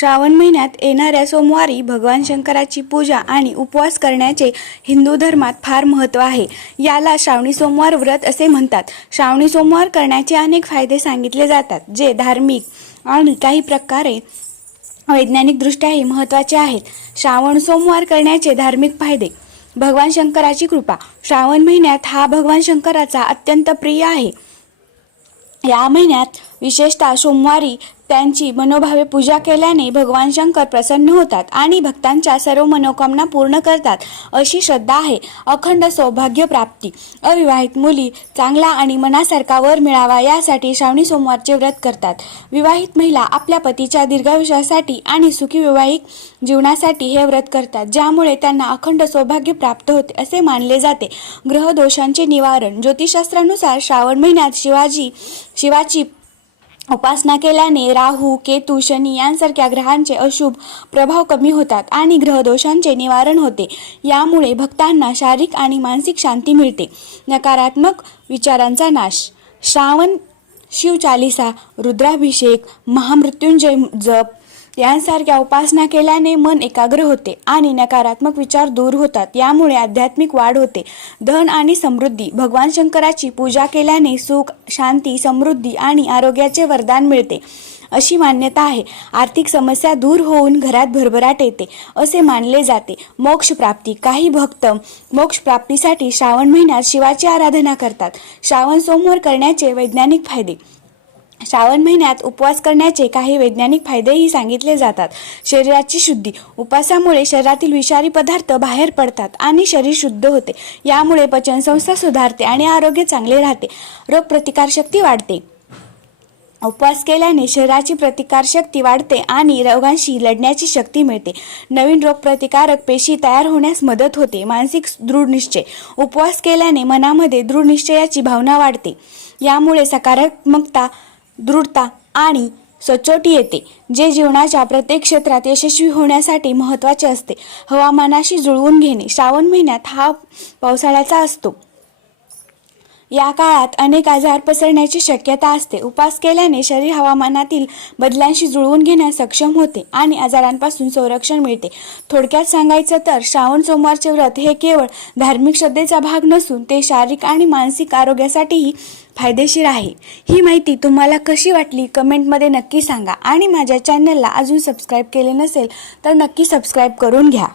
श्रावण महिन्यात येणाऱ्या सोमवारी भगवान शंकराची पूजा आणि उपवास करण्याचे हिंदू धर्मात फार महत्त्व आहे. याला श्रावणी सोमवार व्रत असे म्हणतात. श्रावणी सोमवार करण्याचे अनेक फायदे सांगितले जातात जे धार्मिक आणि काही प्रकारे वैज्ञानिकदृष्ट्याही महत्त्वाचे आहेत. श्रावण सोमवार करण्याचे धार्मिक फायदे. भगवान शंकराची कृपा. श्रावण महिन्यात हा भगवान शंकराचा अत्यंत प्रिय आहे. या महिन्यात विशेषतः सोमवारी त्यांची मनोभावे पूजा केल्याने भगवान शंकर प्रसन्न होतात आणि भक्तांच्या सर्व मनोकामना पूर्ण करतात अशी श्रद्धा आहे अखंड सौभाग्य प्राप्ती. अविवाहित मुली चांगला आणि मनासारखा वर मिळावा यासाठी श्रावणी सोमवारचे व्रत करतात. विवाहित महिला आपल्या पतीच्या दीर्घायुष्यासाठी आणि सुखी वैवाहिक जीवनासाठी हे व्रत करतात ज्यामुळे त्यांना अखंड सौभाग्य प्राप्त होते असे मानले जाते. ग्रहदोषांचे निवारण ज्योतिषशास्त्रानुसार श्रावण महिन्यात शिवाजी शिवाची उपासना केल्याने राहू केतू शनी यांसारख्या ग्रहांचे अशुभ प्रभाव कमी होतात आणि ग्रहदोषांचे निवारण होते. यामुळे भक्तांना शारीरिक आणि मानसिक शांती मिळते. नकारात्मक विचारांचा नाश. श्रावण शिवचालिसा रुद्राभिषेक महामृत्युंजय जप यांसारख्या उपासना केल्याने मन एकाग्र होते आणि नकारात्मक विचार दूर होतात. यामुळे आध्यात्मिक वाढ होते. धन आणि समृद्धी. भगवान शंकराची पूजा केल्याने सुख शांती समृद्धी आणि आरोग्याचे वरदान मिळते. अशी मान्यता आहे. आर्थिक समस्या दूर होऊन घरात भरभराट येते. असे मानले जाते. मोक्ष प्राप्ती. काही भक्त मोक्ष प्राप्तीसाठी श्रावण महिन्यात शिवाची आराधना करतात. श्रावण सोमवार करण्याचे वैज्ञानिक फायदे. श्रावण महिन्यात उपवास करण्याचे काही वैज्ञानिक फायदेही सांगितले जातात. शरीराची शुद्धी. उपवासामुळे शरीरातील विषारी पदार्थ बाहेर पडतात आणि शरीर शुद्ध होते. यामुळे पचनसंस्था सुधारते आणि आरोग्य चांगले राहते. रोगप्रतिकारशक्ती वाढते. उपवास केल्याने शरीराची प्रतिकारशक्ती वाढते आणि रोगांशी लढण्याची शक्ती मिळते. नवीन रोगप्रतिकारक पेशी तयार होण्यास मदत होते. मानसिक दृढ निश्चय. उपवास केल्याने मनामध्ये दृढ निश्चयाची भावना वाढते. यामुळे सकारात्मकता दृढता आणि सचोटी येते जे जीवनाच्या प्रत्येक क्षेत्रात यशस्वी होण्यासाठी महत्त्वाचे असते. हवामानाशी जुळवून घेणे श्रावण महिन्यात हा पावसाळ्याचा असतो. या काळात अनेक आजार पसरण्याची शक्यता असते. उपास केल्याने शरीर हवामानातील बदलांशी जुळवून घेण्यास सक्षम होते आणि आजारांपासून संरक्षण मिळते. थोडक्यात सांगायचं तर श्रावण सोमवारचे व्रत हे केवळ धार्मिक श्रद्धेचा भाग नसून ते शारीरिक आणि मानसिक आरोग्यासाठीही फायदेशीर आहे. ही माहिती तुम्हाला कशी वाटली कमेंटमध्ये नक्की सांगा आणि माझ्या चॅनलला अजून सबस्क्राईब केले नसेल तर नक्की सबस्क्राईब करून घ्या.